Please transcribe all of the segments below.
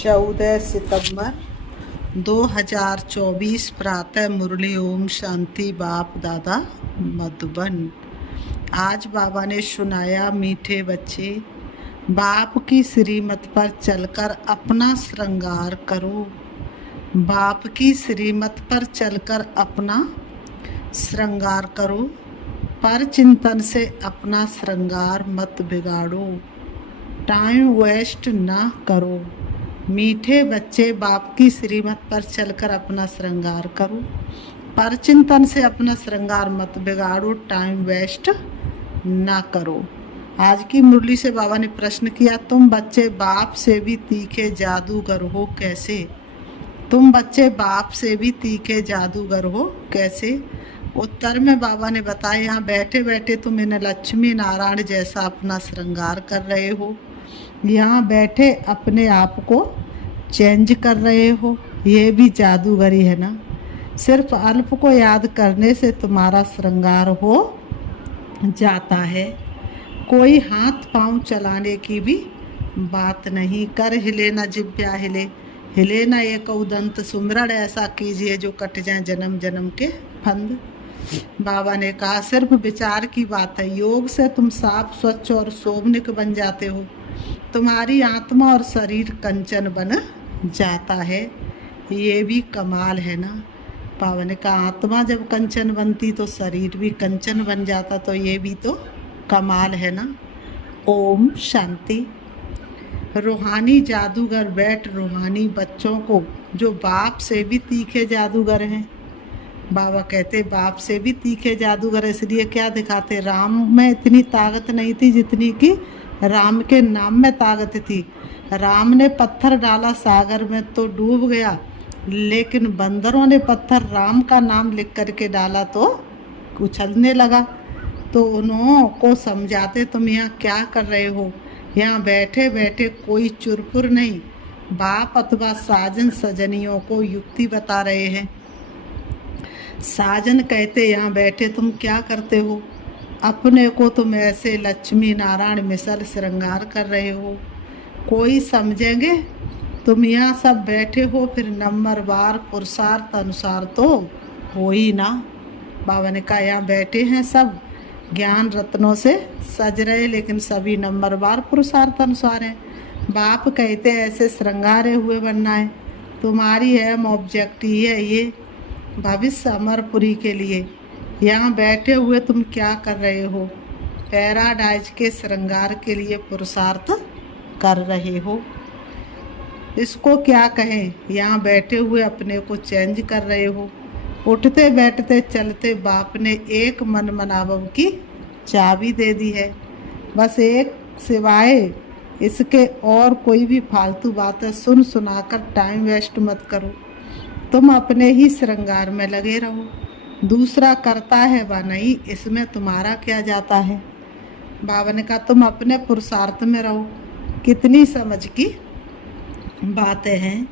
14 सितंबर 2024 प्रातः मुरली ओम शांति बाप दादा मधुबन। आज बाबा ने सुनाया, मीठे बच्चे, बाप की श्रीमत पर चलकर अपना श्रृंगार करो। बाप की श्रीमत पर चलकर अपना श्रृंगार करो, पर चिंतन से अपना श्रृंगार मत बिगाड़ो, टाइम वेस्ट ना करो। मीठे बच्चे, बाप की श्रीमत पर चलकर अपना श्रृंगार करो, पर चिंतन से अपना श्रृंगार मत बिगाड़ो, टाइम वेस्ट ना करो। आज की मुरली से बाबा ने प्रश्न किया, तुम बच्चे बाप से भी तीखे जादूगर हो कैसे? तुम बच्चे बाप से भी तीखे जादूगर हो कैसे? उत्तर में बाबा ने बताया, यहाँ बैठे बैठे तुम इन लक्ष्मी नारायण जैसा अपना श्रृंगार कर रहे हो, यहाँ बैठे अपने आप को चेंज कर रहे हो, ये भी जादूगरी है ना। सिर्फ अल्प को याद करने से तुम्हारा श्रृंगार हो जाता है। कोई हाथ पांव चलाने की भी बात नहीं। कर हिले न जिब्या हिले, हिले न एक उदंत, सुमिरन ऐसा कीजिए जो कट जाए जन्म जन्म के फंद। बाबा ने कहा, सिर्फ विचार की बात है। योग से तुम साफ, स्वच्छ और शोभनिक बन जाते हो। तुम्हारी आत्मा और शरीर कंचन बन जाता है, ये भी कमाल है ना। बाबा ने कहा, आत्मा जब कंचन बनती तो शरीर भी कंचन बन जाता, तो ये भी तो कमाल है ना। ओम शांति। रूहानी जादूगर बैठ रूहानी बच्चों को, जो बाप से भी तीखे जादूगर हैं। बाबा कहते बाप से भी तीखे जादूगर, इसलिए क्या दिखाते, राम में इतनी ताकत नहीं थी जितनी कि राम के नाम में ताकत थी। राम ने पत्थर डाला सागर में तो डूब गया, लेकिन बंदरों ने पत्थर राम का नाम लिख करके डाला तो उछलने लगा। तो उन्हों को समझाते, तुम यहाँ क्या कर रहे हो? यहाँ बैठे बैठे कोई चुरपुर नहीं, बाप अथवा साजन सजनियों को युक्ति बता रहे हैं। साजन कहते, यहाँ बैठे तुम क्या करते हो? अपने को तुम ऐसे लक्ष्मी नारायण मिसल श्रृंगार कर रहे हो, कोई समझेंगे? तुम यहाँ सब बैठे हो, फिर नंबरवार पुरुषार्थ अनुसार तो हो ही ना। बाबा ने कहा, यहाँ बैठे हैं सब ज्ञान रत्नों से सज रहे, लेकिन सभी नंबरवार पुरुषार्थ अनुसार हैं। बाप कहते ऐसे श्रृंगारे हुए बनना है। तुम्हारी अहम ऑब्जेक्टिव है ये भविष्य अमरपुरी के लिए। यहाँ बैठे हुए तुम क्या कर रहे हो? पैराडाइज के श्रृंगार के लिए पुरुषार्थ कर रहे हो। इसको क्या कहें? यहाँ बैठे हुए अपने को चेंज कर रहे हो। उठते बैठते चलते बाप ने एक मन मनावव की चाबी दे दी है, बस एक, सिवाय इसके और कोई भी फालतू बातें सुन सुनाकर टाइम वेस्ट मत करो। तुम अपने ही श्रृंगार में लगे रहो, दूसरा करता है व नहीं, इसमें तुम्हारा क्या जाता है। बाबा ने कहा, तुम अपने पुरुषार्थ में रहो। कितनी समझ की बातें हैं।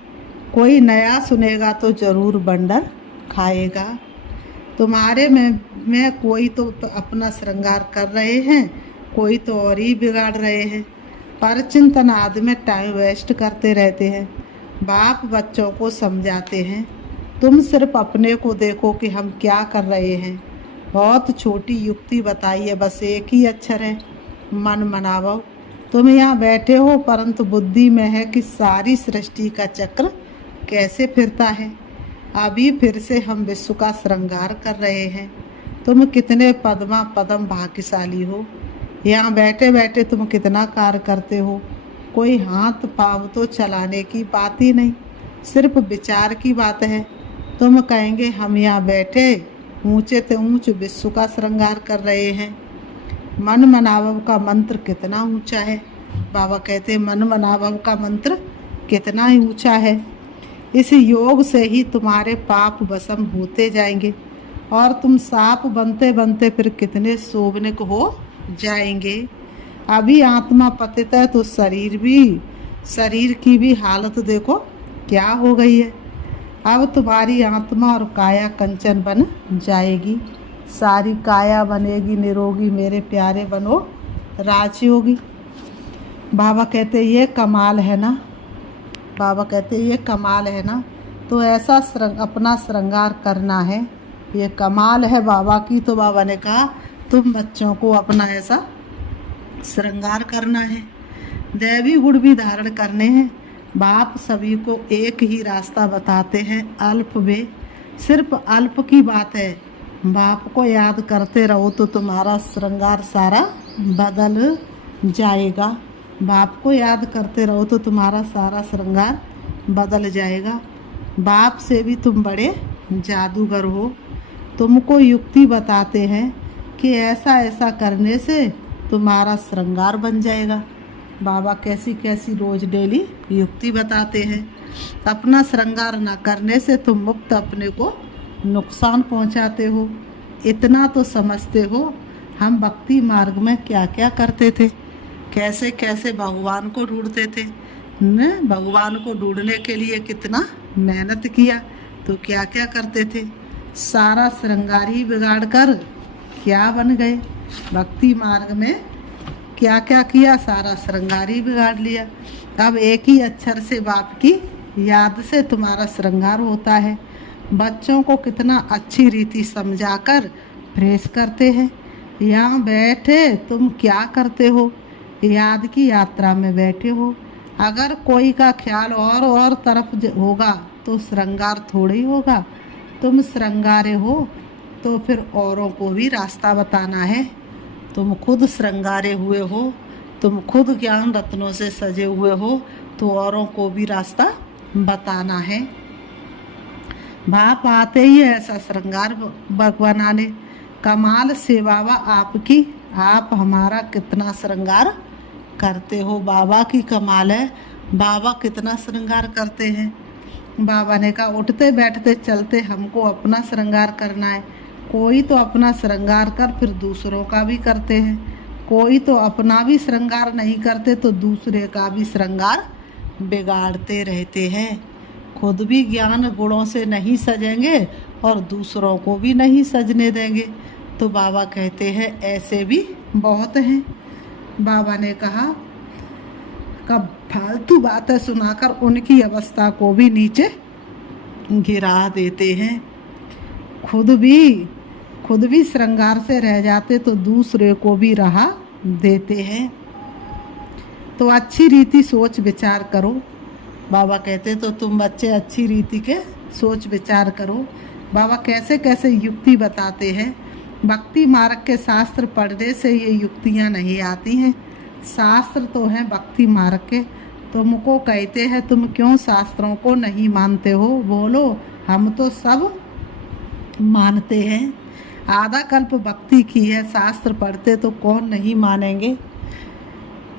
कोई नया सुनेगा तो जरूर बंडर खाएगा। तुम्हारे में कोई तो अपना श्रृंगार कर रहे हैं, कोई तो और ही बिगाड़ रहे हैं, पर चिंतन आदि में टाइम वेस्ट करते रहते हैं। बाप बच्चों को समझाते हैं, तुम सिर्फ अपने को देखो कि हम क्या कर रहे हैं। बहुत छोटी युक्ति बताई है, बस एक ही अक्षर है, मन मनावो। तुम यहाँ बैठे हो, परंतु बुद्धि में है कि सारी सृष्टि का चक्र कैसे फिरता है। अभी फिर से हम विश्व का श्रृंगार कर रहे हैं। तुम कितने पद्मा पदम भाग्यशाली हो। यहाँ बैठे बैठे तुम कितना कार्य करते हो। कोई हाथ पाँव तो चलाने की बात ही नहीं, सिर्फ विचार की बात है। तुम कहेंगे हम यहाँ बैठे ऊंचे से ऊंच विश्व का श्रृंगार कर रहे हैं। मन मनावव का मंत्र कितना ऊंचा है। बाबा कहते मन मनावव का मंत्र कितना ही ऊंचा है। इस योग से ही तुम्हारे पाप भस्म होते जाएंगे और तुम साप बनते बनते फिर कितने शोभनिक हो जाएंगे। अभी आत्मा पतित है तो शरीर की भी हालत देखो क्या हो गई है। अब तुम्हारी आत्मा और काया कंचन बन जाएगी, सारी काया बनेगी निरोगी। मेरे प्यारे बनो राजयोगी। बाबा कहते ये कमाल है ना। बाबा कहते ये कमाल है ना, तो ऐसा अपना श्रृंगार करना है, ये कमाल है बाबा की। तो बाबा ने कहा तुम बच्चों को अपना ऐसा श्रृंगार करना है, दैवी गुण भी धारण करने हैं। बाप सभी को एक ही रास्ता बताते हैं, अल्प वे, सिर्फ अल्प की बात है। बाप को याद करते रहो तो तुम्हारा श्रृंगार सारा बदल जाएगा। बाप को याद करते रहो तो तुम्हारा सारा श्रृंगार बदल जाएगा। बाप से भी तुम बड़े जादूगर हो। तुमको युक्ति बताते हैं कि ऐसा ऐसा करने से तुम्हारा श्रृंगार बन जाएगा। बाबा कैसी कैसी रोज डेली युक्ति बताते हैं। अपना श्रृंगार न करने से तुम मुक्त अपने को नुकसान पहुंचाते हो। इतना तो समझते हो हम भक्ति मार्ग में क्या क्या करते थे, कैसे कैसे भगवान को ढूंढते थे न, भगवान को ढूंढने के लिए कितना मेहनत किया, तो क्या क्या करते थे, सारा श्रृंगार ही बिगाड़ कर क्या बन गए। भक्ति मार्ग में क्या क्या किया, सारा श्रृंगार ही बिगाड़ लिया। अब एक ही अक्षर से बाप की याद से तुम्हारा श्रृंगार होता है। बच्चों को कितना अच्छी रीति समझाकर प्रेस करते हैं। यहाँ बैठे तुम क्या करते हो, याद की यात्रा में बैठे हो। अगर कोई का ख्याल और तरफ होगा तो श्रृंगार थोड़ी होगा। तुम श्रृंगारे हो तो फिर औरों को भी रास्ता बताना है। तुम खुद श्रृंगारे हुए हो, तुम खुद ज्ञान रत्नों से सजे हुए हो, तो औरों को भी रास्ता बताना है। बाप आते ही ऐसा श्रृंगार बनाने। कमाल से बाबा आपकी, आप हमारा कितना श्रृंगार करते हो। बाबा की कमाल है, बाबा कितना श्रृंगार करते हैं। बाबा ने कहा उठते बैठते चलते हमको अपना श्रृंगार करना है। कोई तो अपना श्रृंगार कर फिर दूसरों का भी करते हैं, कोई तो अपना भी श्रृंगार नहीं करते तो दूसरे का भी श्रृंगार बिगाड़ते रहते हैं। खुद भी ज्ञान गुणों से नहीं सजेंगे और दूसरों को भी नहीं सजने देंगे। तो बाबा कहते हैं ऐसे भी बहुत हैं। बाबा ने कहा कब फालतू बातें सुनाकर उनकी अवस्था को भी नीचे गिरा देते हैं। खुद भी श्रृंगार से रह जाते तो दूसरे को भी राह देते हैं। तो अच्छी रीति सोच विचार करो। बाबा कहते तो तुम बच्चे अच्छी रीति के सोच विचार करो। बाबा कैसे कैसे युक्ति बताते हैं। भक्ति मार्ग के शास्त्र पढ़ने से ये युक्तियाँ नहीं आती हैं। शास्त्र तो हैं भक्ति मार्ग के। तुमको कहते हैं तुम क्यों शास्त्रों को नहीं मानते हो, बोलो हम तो सब मानते हैं। आधा कल्प भक्ति की है, शास्त्र पढ़ते तो कौन नहीं मानेंगे।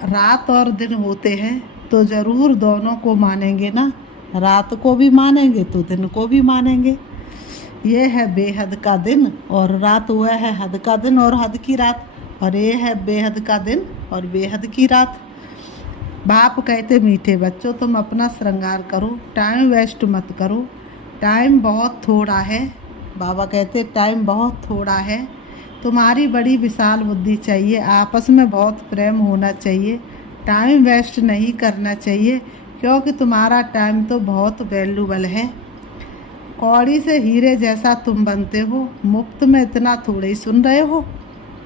रात और दिन होते हैं तो ज़रूर दोनों को मानेंगे ना, रात को भी मानेंगे तो दिन को भी मानेंगे। ये है बेहद का दिन और रात, वह है हद का दिन और हद की रात, और ये है बेहद का दिन और बेहद की रात। बाप कहते मीठे बच्चों तुम अपना श्रृंगार करो, टाइम वेस्ट मत करो, टाइम बहुत थोड़ा है। बाबा कहते टाइम बहुत थोड़ा है, तुम्हारी बड़ी विशाल बुद्धि चाहिए, आपस में बहुत प्रेम होना चाहिए, टाइम वेस्ट नहीं करना चाहिए, क्योंकि तुम्हारा टाइम तो बहुत वैल्यूबल है। कौड़ी से हीरे जैसा तुम बनते हो, मुफ्त में इतना थोड़े ही सुन रहे हो।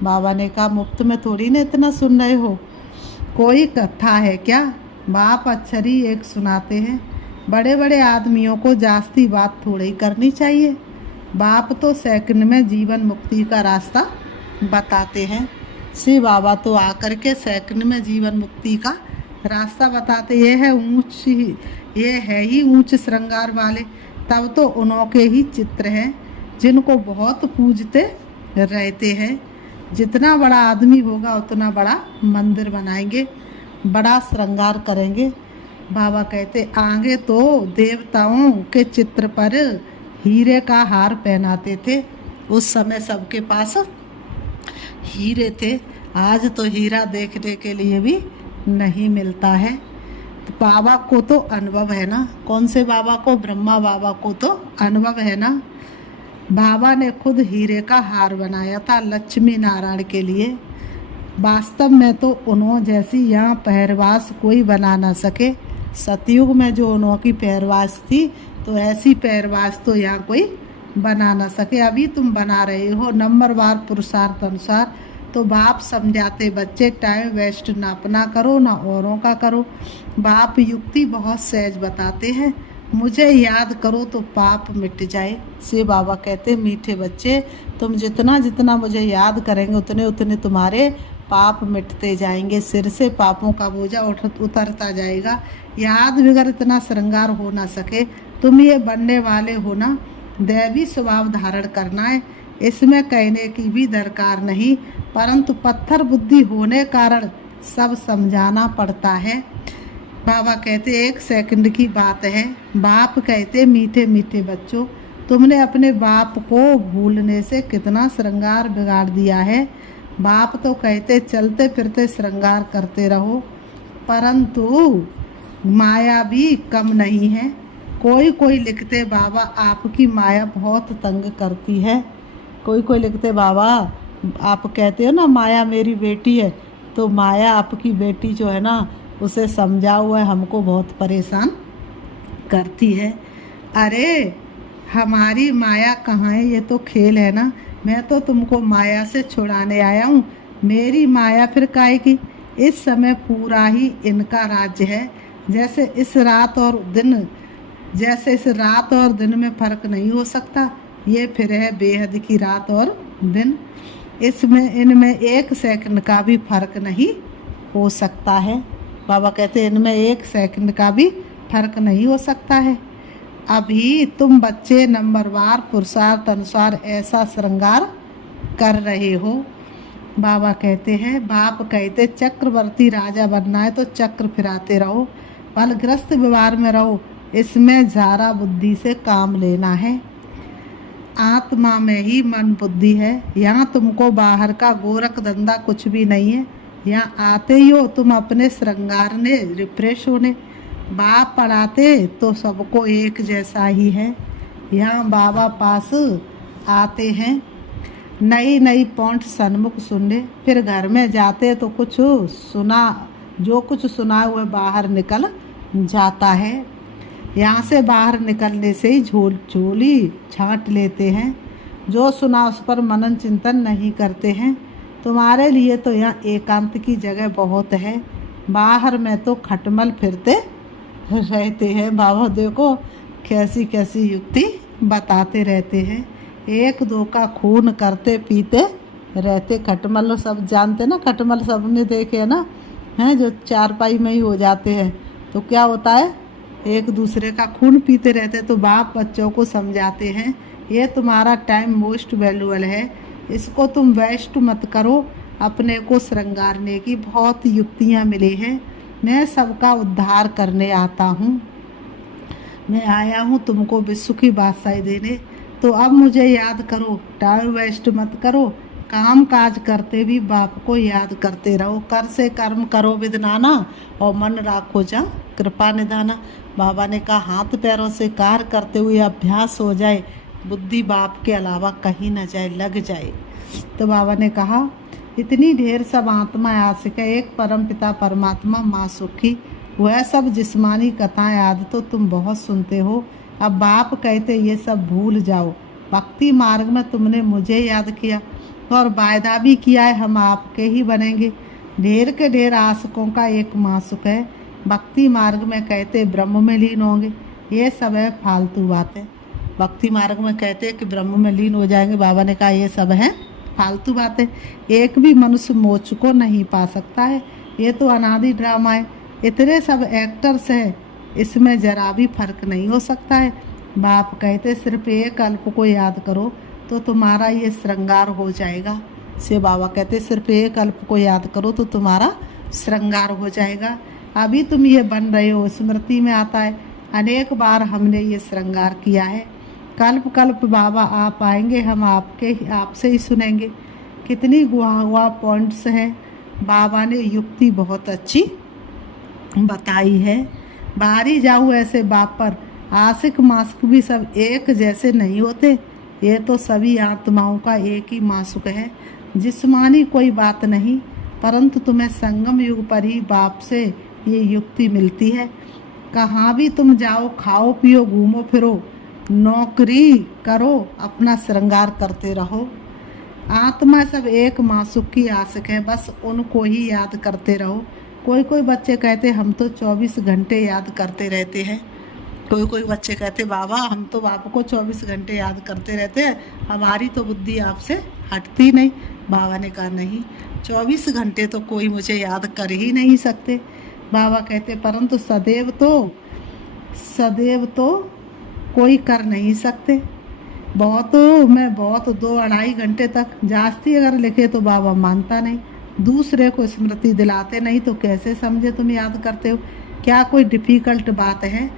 बाबा ने कहा मुफ्त में थोड़ी ना इतना सुन रहे हो, कोई कथा है क्या। बाप अक्षरी एक सुनाते हैं, बड़े बड़े आदमियों को जास्ती बात थोड़ी करनी चाहिए। बाप तो सेकंड में जीवन मुक्ति का रास्ता बताते हैं। श्री बाबा तो आकर के सेकंड में जीवन मुक्ति का रास्ता बताते। ये है ही ऊंच श्रृंगार वाले। तब तो उनके ही चित्र हैं जिनको बहुत पूजते रहते हैं। जितना बड़ा आदमी होगा उतना बड़ा मंदिर बनाएंगे, बड़ा श्रृंगार करेंगे। बाबा कहते आगे तो देवताओं के चित्र पर हीरे का हार पहनाते थे। उस समय सबके पास हीरे थे, आज तो हीरा देखने के लिए भी नहीं मिलता है। तो बाबा को तो अनुभव है ना, कौन से बाबा को, ब्रह्मा बाबा को तो अनुभव है ना। बाबा ने खुद हीरे का हार बनाया था लक्ष्मी नारायण के लिए। वास्तव में तो उन्हों जैसी यहाँ पहरवास कोई बना ना सके। सतयुग में जो उनकी पैरवास थी, तो ऐसी पैरवास तो यहाँ कोई बना ना सके। अभी तुम बना रहे हो नंबरवार पुरुषार्थ अनुसार। तो बाप समझाते बच्चे टाइम वेस्ट ना अपना करो ना औरों का करो। बाप युक्ति बहुत सहज बताते हैं, मुझे याद करो तो पाप मिट जाए। से बाबा कहते मीठे बच्चे, तुम जितना जितना मुझे याद करेंगे उतने उतने तुम्हारे पाप मिटते जाएंगे, सिर से पापों का बोझा उतरता जाएगा। याद बगैर इतना श्रृंगार हो ना सके। तुम ये बनने वाले हो ना, दैवी स्वभाव धारण करना है, इसमें कहने की भी दरकार नहीं, परंतु पत्थर बुद्धि होने कारण सब समझाना पड़ता है। बाबा कहते 1 सेकंड की बात है। बाप कहते मीठे मीठे बच्चों, तुमने अपने बाप को भूलने से कितना श्रृंगार बिगाड़ दिया है। बाप तो कहते चलते फिरते श्रृंगार करते रहो, परंतु माया भी कम नहीं है। कोई कोई लिखते बाबा आपकी माया बहुत तंग करती है। कोई कोई लिखते बाबा आप कहते हो ना माया मेरी बेटी है, तो माया आपकी बेटी जो है ना उसे समझा हुआ है, हमको बहुत परेशान करती है। अरे हमारी माया कहाँ है, ये तो खेल है ना। मैं तो तुमको माया से छुड़ाने आया हूँ, मेरी माया फिर काहे की। इस समय पूरा ही इनका राज्य है। जैसे इस रात और दिन में फर्क नहीं हो सकता, ये फिर है बेहद की रात और दिन। इनमें 1 सेकंड का भी फर्क नहीं हो सकता है। बाबा कहते हैं इनमें 1 सेकंड का भी फर्क नहीं हो सकता है। अभी तुम बच्चे नंबरवार पुरुषार्थ अनुसार ऐसा श्रृंगार कर रहे हो। बाबा कहते हैं बाप कहते चक्रवर्ती राजा बनना है तो चक्र फिराते रहो, फलग्रस्त व्यवहार में रहो, इसमें ज़रा बुद्धि से काम लेना है। आत्मा में ही मन बुद्धि है। यहाँ तुमको बाहर का गोरख धंधा कुछ भी नहीं है। यहाँ आते ही हो तुम अपने श्रृंगार ने रिफ्रेश होने। बाप पढ़ाते तो सबको एक जैसा ही है। यहाँ बाबा पास आते हैं नई नई पॉइंट सन्मुख सुनने, फिर घर में जाते तो कुछ सुना हुआ बाहर निकल जाता है। यहाँ से बाहर निकलने से ही झोली छांट लेते हैं। जो सुना उस पर मनन चिंतन नहीं करते हैं। तुम्हारे लिए तो यहाँ एकांत की जगह बहुत है, बाहर में तो खटमल फिरते रहते हैं। बाबा देखो कैसी कैसी युक्ति बताते रहते हैं। 1-2 का खून करते पीते रहते। खटमल सब जानते ना, खटमल सबने देखे है ना, हैं जो चारपाई में ही हो जाते हैं। तो क्या होता है, एक दूसरे का खून पीते रहते। तो बाप बच्चों को समझाते हैं ये तुम्हारा टाइम मोस्ट वैल्यूबल है, इसको तुम वेस्ट मत करो। अपने को श्रृंगारने की बहुत युक्तियाँ मिली हैं। मैं सबका उद्धार करने आता हूँ। मैं आया हूँ तुमको विश्व की बादशाही देने। तो अब मुझे याद करो, टाइम वेस्ट मत करो। काम काज करते भी बाप को याद करते रहो। कर से कर्म करो विदनाना और मन राखो जा कृपा निधाना। बाबा ने कहा हाथ पैरों से कार्य करते हुए अभ्यास हो जाए, बुद्धि बाप के अलावा कहीं न जाए, लग जाए। तो बाबा ने कहा इतनी ढेर सब आत्मा आशिक है, एक परम पिता परमात्मा माँ सुखी। वह सब जिस्मानी कथाएं आदि तो तुम बहुत सुनते हो। अब बाप कहते ये सब भूल जाओ। भक्ति मार्ग में तुमने मुझे याद किया और वायदा भी किया है हम आपके ही बनेंगे। ढेर के ढेर आशिकों का एक मासुक है। भक्ति मार्ग में कहते ब्रह्म में लीन होंगे, ये सब है फालतू बातें। भक्ति मार्ग में कहते कि ब्रह्म में लीन हो जाएंगे। बाबा ने कहा ये सब है फालतू बातें। एक भी मनुष्य मोक्ष को नहीं पा सकता है, ये तो अनादि ड्रामा है। इतने सब एक्टर्स हैं, इसमें जरा भी फर्क नहीं हो सकता है। बाप कहते सिर्फ एक अल्प को याद करो तो तुम्हारा ये श्रृंगार हो जाएगा। से बाबा कहते सिर्फ एक अल्प को याद करो तो तुम्हारा श्रृंगार हो जाएगा। अभी तुम ये बन रहे हो, स्मृति में आता है अनेक बार हमने ये श्रृंगार किया है। कल्प कल्प बाबा आप आएंगे, हम आपसे ही सुनेंगे। कितनी गुआ पॉइंट्स हैं। बाबा ने युक्ति बहुत अच्छी बताई है। बाहरी जाऊँ ऐसे बाप पर। आशिक मास्क भी सब एक जैसे नहीं होते, ये तो सभी आत्माओं का एक ही मासुक है। जिस्मानी कोई बात नहीं, परंतु तुम्हें संगम युग पर ही बाप से ये युक्ति मिलती है। कहाँ भी तुम जाओ, खाओ पियो घूमो फिरो, नौकरी करो, अपना श्रृंगार करते रहो। आत्मा सब एक मासूक की आशिक है, बस उनको ही याद करते रहो। कोई कोई बच्चे कहते हम तो 24 घंटे याद करते रहते हैं। कोई कोई बच्चे कहते बाबा हम तो आपको 24 घंटे याद करते रहते हैं, हमारी तो बुद्धि आपसे हटती नहीं। बाबा ने कहा नहीं, 24 घंटे तो कोई मुझे याद कर ही नहीं सकते। बाबा कहते परंतु सदैव तो कोई कर नहीं सकते। मैं बहुत 2-2.5 घंटे तक जास्ती अगर लिखे तो बाबा मानता नहीं। दूसरे को स्मृति दिलाते नहीं तो कैसे समझे तुम याद करते हो? क्या कोई डिफ़िकल्ट बात है?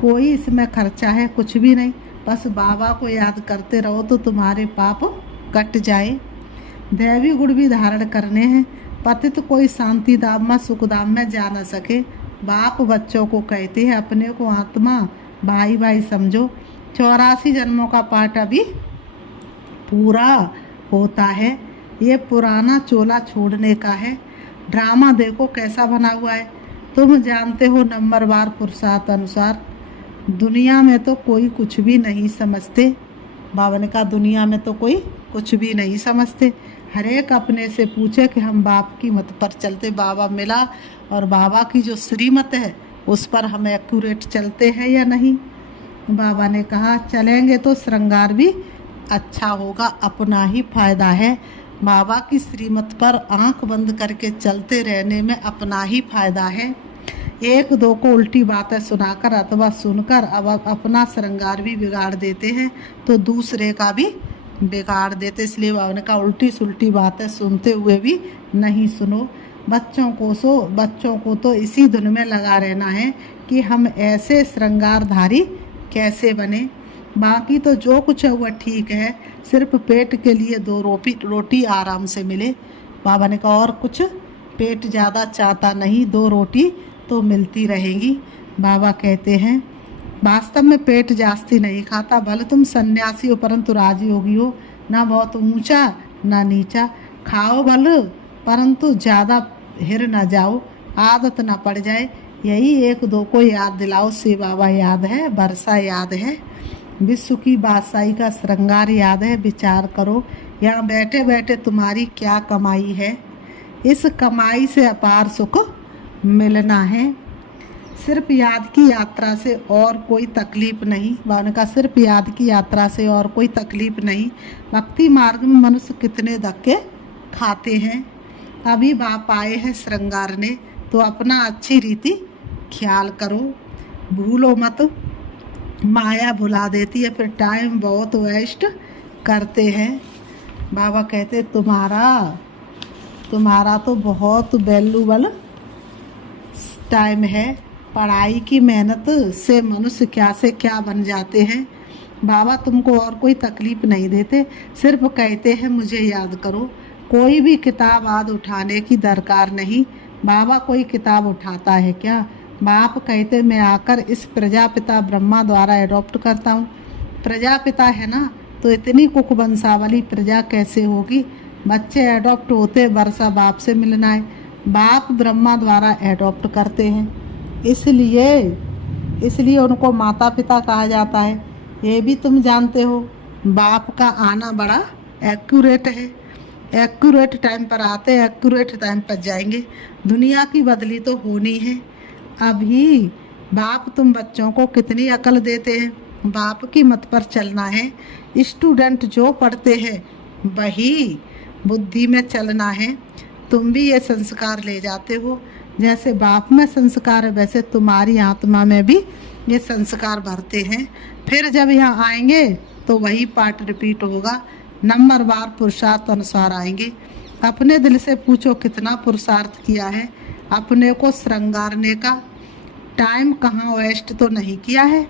कोई इसमें खर्चा है? कुछ भी नहीं। बस बाबा को याद करते रहो तो तुम्हारे पाप कट जाए। दैवी गुण भी धारण करने हैं, पतित कोई शांति धाम में सुख धाम में जा न सके। बाप बच्चों को कहते हैं अपने को आत्मा भाई भाई समझो। 84 जन्मों का पाठ अभी पूरा होता है। ये पुराना चोला छोड़ने का है। ड्रामा देखो कैसा बना हुआ है। तुम जानते हो नंबरवार पुरुषार्थ अनुसार दुनिया में तो कोई कुछ भी नहीं समझते। बाबा ने कहा दुनिया में तो कोई कुछ भी नहीं समझते। हर एक अपने से पूछे कि हम बाप की मत पर चलते, बाबा मिला और बाबा की जो श्रीमत है उस पर हम एक्यूरेट चलते हैं या नहीं। बाबा ने कहा चलेंगे तो श्रृंगार भी अच्छा होगा, अपना ही फायदा है। बाबा की श्रीमत पर आंख बंद करके चलते रहने में अपना ही फायदा है। एक दो को उल्टी बातें सुनाकर अथवा सुनकर अब अपना श्रृंगार भी बिगाड़ देते हैं तो दूसरे का भी बिगाड़ देते। इसलिए बाबा ने कहा उल्टी सुल्टी बातें सुनते हुए भी नहीं सुनो। बच्चों को तो इसी धुन में लगा रहना है कि हम ऐसे श्रृंगारधारी कैसे बने। बाकी तो जो कुछ है वह ठीक है, सिर्फ पेट के लिए 2 रोटी आराम से मिले। बाबा ने कहा और कुछ पेट ज़्यादा चाहता नहीं, 2 रोटी तो मिलती रहेंगी। बाबा कहते हैं वास्तव में पेट जास्ती नहीं खाता, भले तुम सन्यासी हो परंतु राजयोगी हो, ना बहुत ऊंचा ना नीचा। खाओ भले परंतु ज़्यादा हिर ना जाओ, आदत ना पड़ जाए। यही 1-2 को याद दिलाओ। शिव बाबा याद है, वर्षा याद है, विश्व की बादशाही का श्रृंगार याद है। विचार करो यहाँ बैठे बैठे तुम्हारी क्या कमाई है। इस कमाई से अपार सुख मिलना है। सिर्फ याद की यात्रा से और कोई तकलीफ नहीं। बाबा का सिर्फ याद की यात्रा से और कोई तकलीफ नहीं। भक्ति मार्ग में मनुष्य कितने धक्के खाते हैं। अभी बाप आए हैं श्रृंगारने तो अपना अच्छी रीति ख्याल करो, भूलो मत। माया भुला देती है, फिर टाइम बहुत वेस्ट करते हैं। बाबा कहते तुम्हारा तो बहुत वैल्यूबल टाइम है। पढ़ाई की मेहनत से मनुष्य क्या से क्या बन जाते हैं। बाबा तुमको और कोई तकलीफ नहीं देते, सिर्फ कहते हैं मुझे याद करो। कोई भी किताब आज उठाने की दरकार नहीं। बाबा कोई किताब उठाता है क्या? बाप कहते मैं आकर इस प्रजापिता ब्रह्मा द्वारा एडॉप्ट करता हूँ। प्रजापिता है ना तो इतनी कुकवंशावली प्रजा कैसे होगी? बच्चे एडॉप्ट होते वर्षा बाप से मिलना है, बाप ब्रह्मा द्वारा एडॉप्ट करते हैं, इसलिए उनको माता पिता कहा जाता है। ये भी तुम जानते हो बाप का आना बड़ा एक्यूरेट है। एक्यूरेट टाइम पर आते हैं, एक्यूरेट टाइम पर जाएंगे। दुनिया की बदली तो होनी है। अभी बाप तुम बच्चों को कितनी अकल देते हैं, बाप की मत पर चलना है। स्टूडेंट जो पढ़ते हैं वही बुद्धि में चलना है। तुम भी ये संस्कार ले जाते हो, जैसे बाप में संस्कार है वैसे तुम्हारी आत्मा में भी ये संस्कार भरते हैं। फिर जब यहाँ आएंगे तो वही पाठ रिपीट होगा। नंबरवार पुरुषार्थ अनुसार आएंगे। अपने दिल से पूछो कितना पुरुषार्थ किया है, अपने को श्रृंगारने का टाइम कहाँ वेस्ट तो नहीं किया है।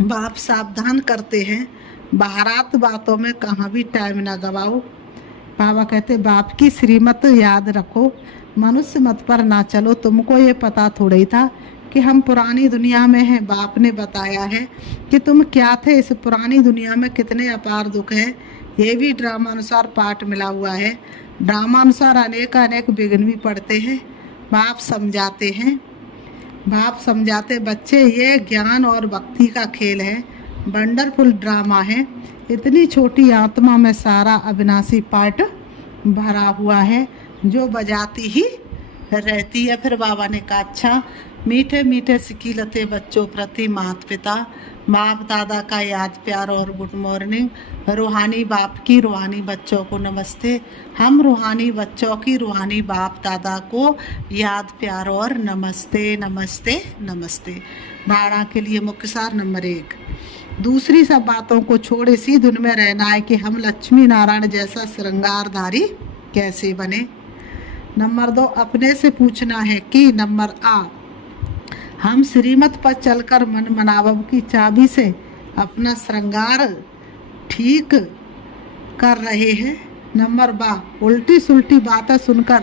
बाप सावधान करते हैं, बारात बातों में कहाँ भी टाइम ना गवाओ। बाबा कहते बाप की श्रीमत याद रखो, मनुष्य मत पर ना चलो। तुमको ये पता थोड़ी था कि हम पुरानी दुनिया में हैं। बाप ने बताया है कि तुम क्या थे, इस पुरानी दुनिया में कितने अपार दुख है। ये भी ड्रामानुसार पाठ मिला हुआ है। ड्रामानुसार अनेक विघ्न भी पड़ते हैं। बाप समझाते हैं। बाप समझाते बच्चे ये ज्ञान और भक्ति का खेल है, वंडरफुल ड्रामा है। इतनी छोटी आत्मा में सारा अविनाशी पार्ट भरा हुआ है जो बजाती ही रहती है। फिर बाबा ने कहा अच्छा, मीठे मीठे सिकीलते बच्चों प्रति माता पिता बाप दादा का याद प्यार और गुड मॉर्निंग। रूहानी बाप की रूहानी बच्चों को नमस्ते। हम रूहानी बच्चों की रूहानी बाप दादा को याद प्यार और नमस्ते नमस्ते नमस्ते। धारणा के लिए मुख्य सार नंबर 1, दूसरी सब बातों को छोड़ इसी धुन में रहना है कि हम लक्ष्मी नारायण जैसा श्रृंगारधारी कैसे बने। नंबर 2, अपने से पूछना है कि नंबर आ, हम श्रीमत पर चलकर मन मनावब की चाबी से अपना श्रृंगार ठीक कर रहे हैं। नंबर बा, उल्टी सुल्टी बातें सुनकर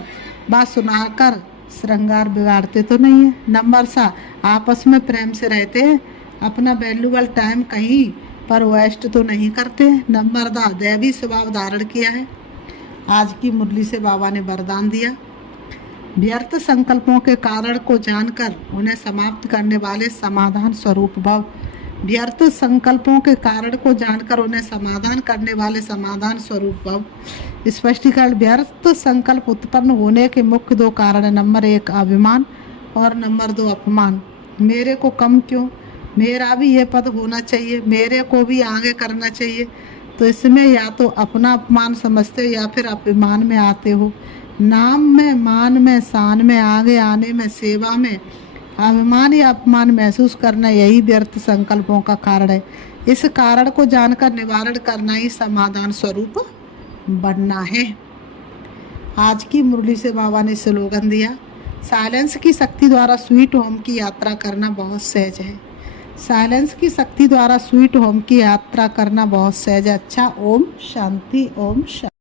सुनाकर श्रृंगार बिगाड़ते तो नहीं है। नंबर सा, आपस में प्रेम से रहते हैं, अपना वैल्यूबल टाइम कहीं पर वेस्ट तो नहीं करते। नंबर दा, दैवी स्वभाव धारण किया है। आज की मुरली से बाबा ने वरदान दिया, व्यर्थ संकल्पों के कारण को जानकर उन्हें समाप्त करने वाले समाधान स्वरूप भव। व्यर्थ संकल्पों के कारण को जानकर उन्हें समाधान करने वाले समाधान स्वरूप भव। स्पष्टीकरण, व्यर्थ संकल्प उत्पन्न होने के मुख्य 2 कारण है। नंबर 1 अभिमान और नंबर 2 अपमान। मेरे को कम क्यों, मेरा भी ये पद होना चाहिए, मेरे को भी आगे करना चाहिए। तो इसमें या तो अपना अपमान समझते हो या फिर अभिमान में आते हो। नाम में, मान में, शान में, आगे आने में, सेवा में अभिमान या अपमान महसूस करना, यही व्यर्थ संकल्पों का कारण है। इस कारण को जानकर निवारण करना ही समाधान स्वरूप बनना है। आज की मुरली से बाबा ने स्लोगन दिया, साइलेंस की शक्ति द्वारा स्वीट होम की यात्रा करना बहुत सहज है। साइलेंस की शक्ति द्वारा स्वीट होम की यात्रा करना बहुत सहज है। अच्छा, ओम शांति, ओम शांति।